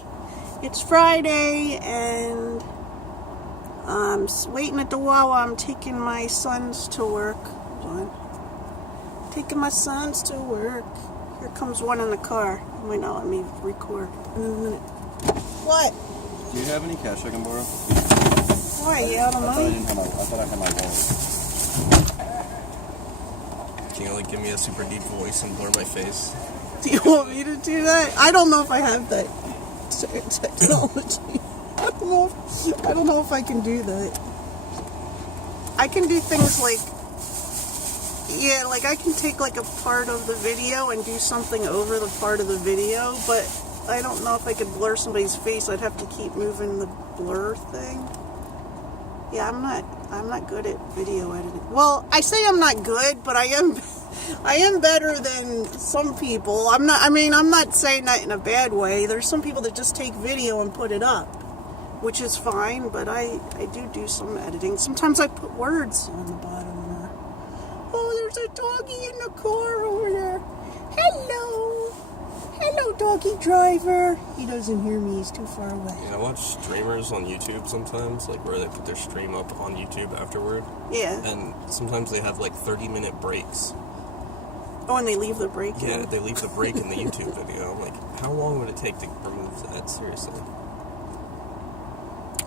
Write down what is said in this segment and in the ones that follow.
Friday. It's Friday, and I'm waiting at the Wawa. I'm taking my sons to work. Hold on. Taking my sons to work. Here comes one in the car. Wait, now let me record in a minute. What? Do you have any cash I can borrow? Why? You out of money? I thought I had my wallet. Can you like give me a super deep voice and blur my face? Do you want me to do that? I don't know if I have that technology. I don't know if I can do that. I can do things like, yeah, like I can take like a part of the video and do something over the part of the video, but I don't know if I could blur somebody's face. I'd have to keep moving the blur thing. Yeah, I'm not good at video editing. Well, I say I'm not good, but I am better than some people. I'm not saying that in a bad way. There's some people that just take video and put it up, which is fine, but I do some editing. Sometimes I put words on the bottom there. Oh, there's a doggy in the car over there. Hello, doggy driver. He doesn't hear me. He's too far away. I watch streamers on YouTube sometimes, like where they put their stream up on YouTube afterward. Yeah. And sometimes they have like 30-minute breaks. Oh, and they leave the break in? Yeah, they leave the break in the YouTube video. I'm like, how long would it take to remove that? Seriously.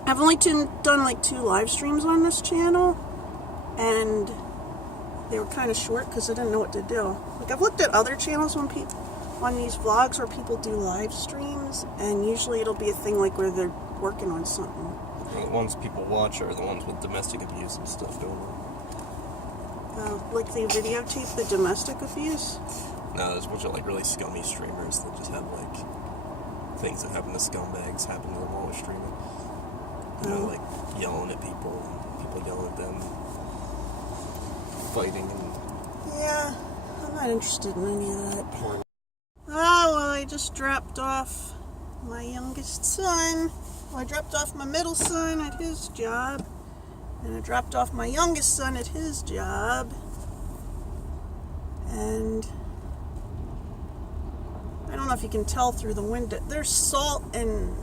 I've only done like 2 live streams on this channel, and they were kind of short because I didn't know what to do. Like, I've looked at other channels on these vlogs where people do live streams, and usually it'll be a thing like where they're working on something. And the ones people watch are the ones with domestic abuse and stuff, don't they? Like they videotape the domestic abuse? No, there's a bunch of like really scummy streamers that just have like things that happen to scumbags happen to them while they're streaming. You know, like yelling at people, and people yelling at them, fighting and... Yeah, I'm not interested in any of that. Porn. Oh, well, I just dropped off my youngest son. Well, I dropped off my middle son at his job. And I dropped off my youngest son at his job. And I don't know if you can tell through the window. There's salt and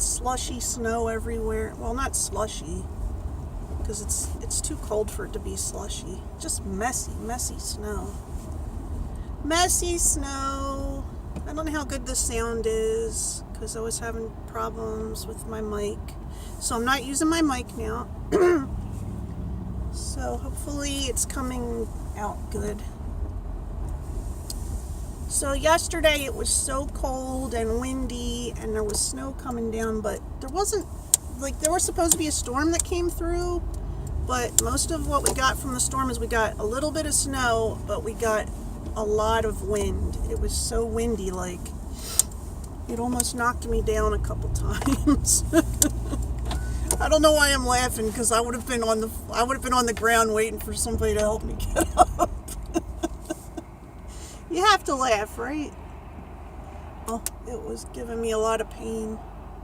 slushy snow everywhere. Well, not slushy, because it's too cold for it to be slushy. Just messy snow. Messy snow. I don't know how good the sound is, because I was having problems with my mic. So I'm not using my mic now. So hopefully it's coming out good. So yesterday it was so cold and windy and there was snow coming down, but there wasn't, like, there was supposed to be a storm that came through, but most of what we got from the storm is we got a little bit of snow, but we got a lot of wind. It was so windy, like it almost knocked me down a couple times. I don't know why I'm laughing, because I would have been on the ground waiting for somebody to help me get up. You have to laugh, right? Oh, it was giving me a lot of pain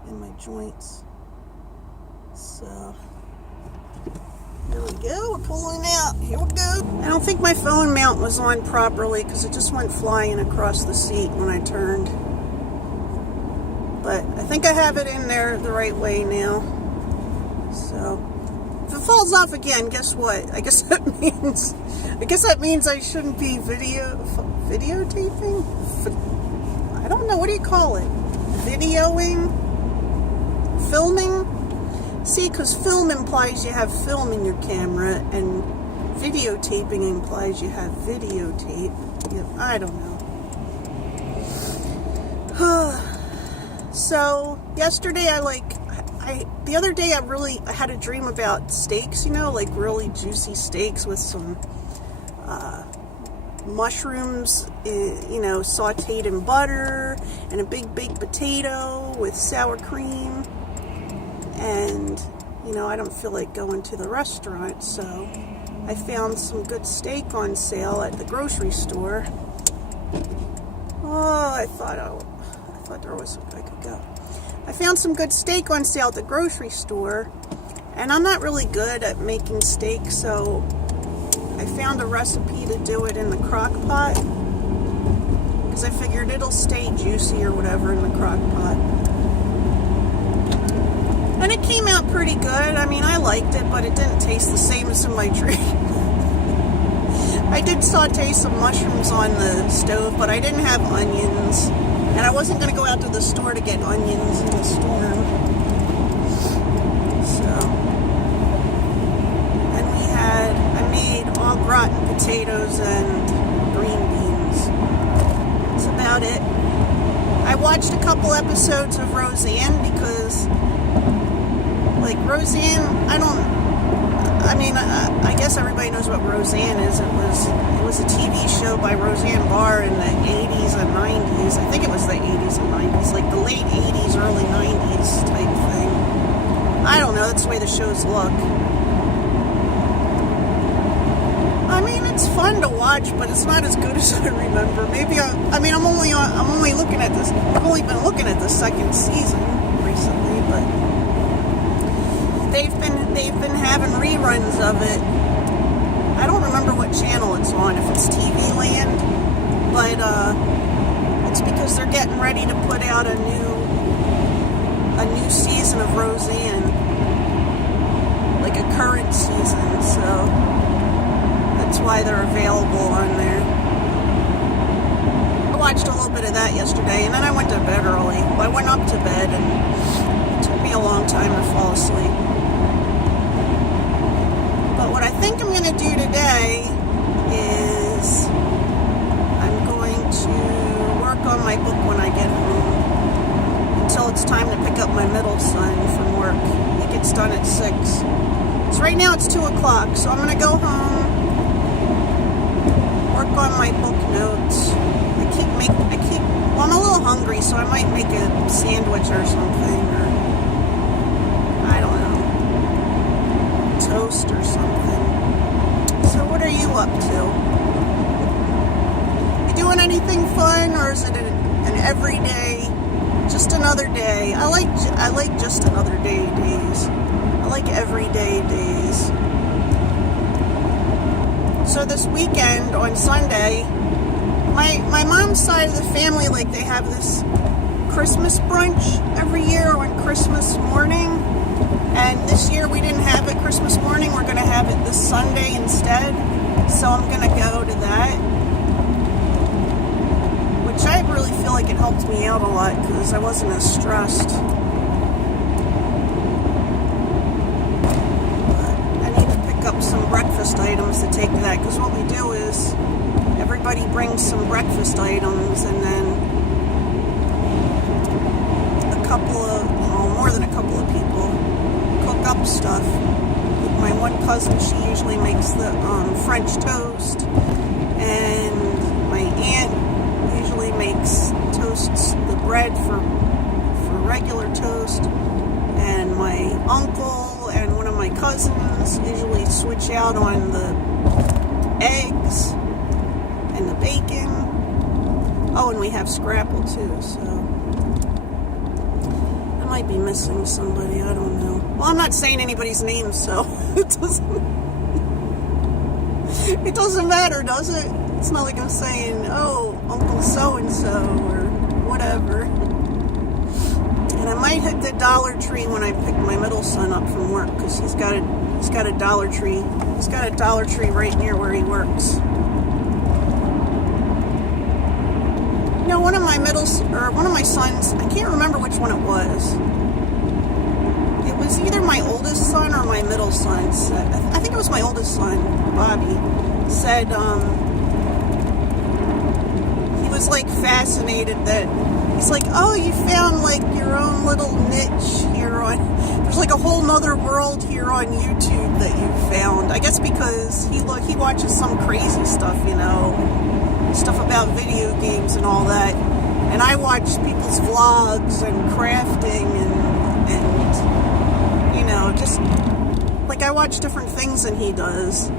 in my joints. So here we go. We're pulling out. Here we go. I don't think my phone mount was on properly because it just went flying across the seat when I turned. But I think I have it in there the right way now. So if it falls off again, guess what? I guess that means I shouldn't be videotaping. I don't know. What do you call it? Videoing? Filming? See, because film implies you have film in your camera, and videotaping implies you have videotape. I don't know. So yesterday the other day I had a dream about steaks, like really juicy steaks with some mushrooms, sauteed in butter, and a big baked potato with sour cream. And, I don't feel like going to the restaurant, so I found some good steak on sale at the grocery store. Oh, I thought I could go. I found some good steak on sale at the grocery store, and I'm not really good at making steak, so I found a recipe to do it in the crock pot, because I figured it'll stay juicy or whatever in the crock pot. pretty good. I mean, I liked it, but it didn't taste the same as in my tree. I did saute some mushrooms on the stove, but I didn't have onions. And I wasn't going to go out to the store to get onions in the storm. So, and I made au gratin potatoes and green beans. That's about it. I watched a couple episodes of Roseanne because, like, Roseanne, I guess everybody knows what Roseanne is. It was a TV show by Roseanne Barr in the 80s and 90s. I think it was the 80s and 90s, like the late 80s, early 90s type thing. I don't know, that's the way the shows look. I mean, it's fun to watch, but it's not as good as I remember. Maybe I've only been looking at the second season recently, but they've been having reruns of it. I don't remember what channel it's on, if it's TV Land, but it's because they're getting ready to put out a new season of Roseanne, like a current season, so that's why they're available on there. I watched a little bit of that yesterday, and then I went to bed early. Well, I went up to bed, and it took me a long time to fall asleep. But what I think I'm going to do today is I'm going to work on my book when I get home until it's time to pick up my middle son from work. He gets done at 6. So right now it's 2 o'clock, so I'm going to go home, work on my book notes. Well, I'm a little hungry, so I might make a sandwich or something, or I don't know, toast or something. So what are you up to? You doing anything fun, or is it an everyday, just another day? I like just another day days. I like everyday days. So this weekend on Sunday, my mom's side of the family, like, they have this Christmas brunch every year on Christmas morning. And this year we didn't have it Christmas morning. We're going to have it this Sunday instead. So I'm going to go to that. Which I really feel like it helped me out a lot because I wasn't as stressed. But I need to pick up some breakfast items to take to that, because what we do is everybody brings some breakfast items, and then more than a couple of people cook up stuff. Like my one cousin, she usually makes the French toast, and my aunt usually toasts the bread for regular toast, and my uncle and one of my cousins usually switch out on the eggs and the bacon. Oh, and we have scrapple too, so I might be missing somebody, I don't know. Well, I'm not saying anybody's name, so it doesn't matter, does it? It's not like I'm saying, oh, Uncle so-and-so, or whatever. And I might hit the Dollar Tree when I pick my middle son up from work, because he's got a Dollar Tree. He's got a Dollar Tree right near where he works. You know, one of my sons, I can't remember which one it was. It was either my oldest son or my middle son. I think it was my oldest son, Bobby, said he was like fascinated that he's like, oh, you found like your own little niche here on, there's like a whole nother world here on YouTube that you found. I guess because he watches some crazy stuff, you know, stuff about video games and all that. And I watch people's vlogs and crafting and you know, just like I watch different things than he does.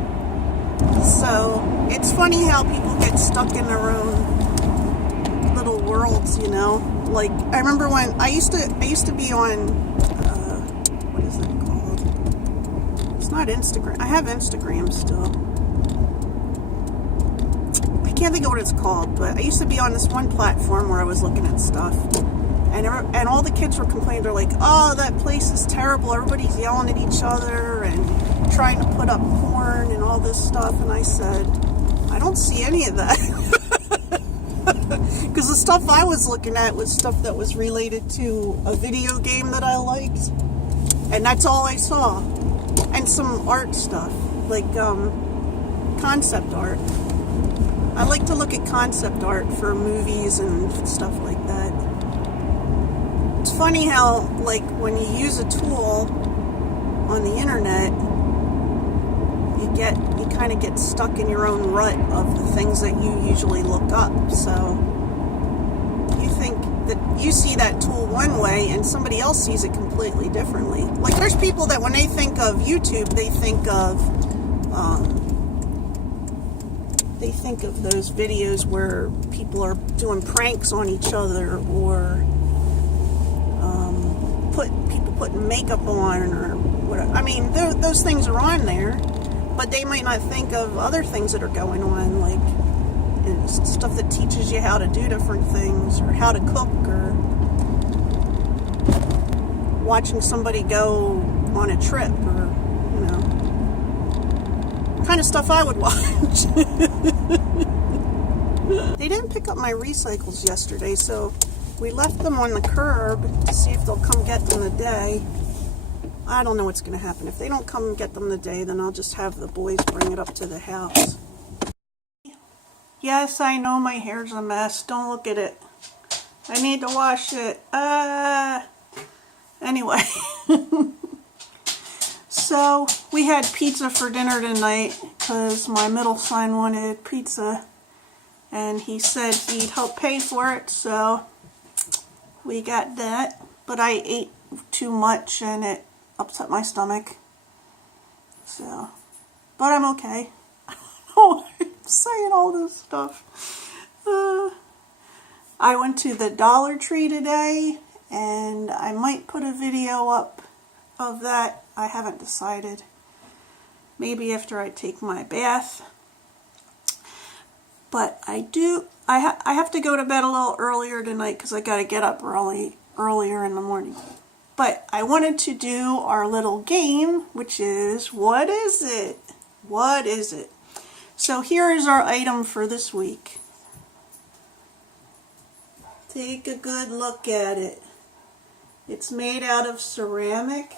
So it's funny how people get stuck in their own little worlds, you know. Like I remember when I used to be on what is it called? It's not Instagram. I have Instagram still. I can't think of what it's called, but I used to be on this one platform where I was looking at stuff, And all the kids were complaining. They're like, oh, that place is terrible. Everybody's yelling at each other and trying to put up porn and all this stuff. And I said, I don't see any of that. Because the stuff I was looking at was stuff that was related to a video game that I liked. And that's all I saw. And some art stuff, like concept art. I like to look at concept art for movies and stuff like that. It's funny how, like, when you use a tool on the internet, you kind of get stuck in your own rut of the things that you usually look up. So you think that you see that tool one way and somebody else sees it completely differently. Like, there's people that when they think of YouTube, they think of those videos where people are doing pranks on each other, or people putting makeup on, or whatever. I mean, those things are on there, but they might not think of other things that are going on, like stuff that teaches you how to do different things, or how to cook, or watching somebody go on a trip, or, you know, kind of stuff I would watch. They didn't pick up my recycles yesterday, so we left them on the curb to see if they'll come get them today. I don't know what's going to happen. If they don't come and get them today, then I'll just have the boys bring it up to the house. Yes, I know my hair's a mess. Don't look at it. I need to wash it. Anyway. So, we had pizza for dinner tonight because my middle son wanted pizza. And he said he'd help pay for it, so we got that. But I ate too much and it upset my stomach. So, but I'm okay. I don't know why I'm saying all this stuff. I went to the Dollar Tree today, and I might put a video up of that. I haven't decided. Maybe after I take my bath. But I have to go to bed a little earlier tonight because I got to get up earlier in the morning. But I wanted to do our little game, which is, what is it? What is it? So here is our item for this week. Take a good look at it. It's made out of ceramic.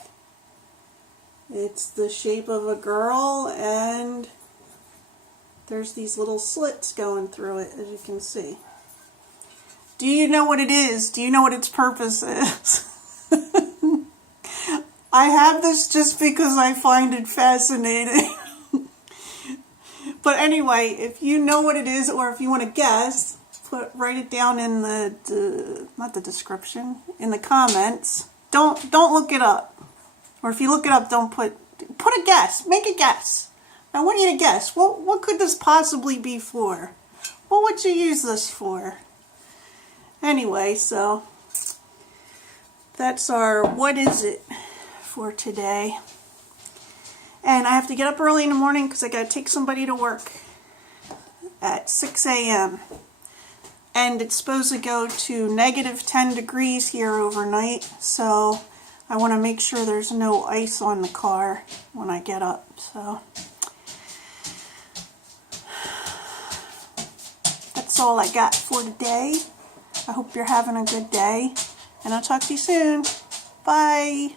It's the shape of a girl, and there's these little slits going through it, as you can see. Do you know what it is? Do you know what its purpose is? I have this just because I find it fascinating. But anyway, if you know what it is, or if you want to guess, write it down in not the description, in the comments. Don't look it up. Or if you look it up, don't put a guess. Make a guess. I want you to guess. What could this possibly be for? What would you use this for? Anyway, so that's our what is it for today. And I have to get up early in the morning because I got to take somebody to work at 6 a.m. And it's supposed to go to -10 degrees here overnight. So I want to make sure there's no ice on the car when I get up. So that's all I got for today. I hope you're having a good day. And I'll talk to you soon. Bye.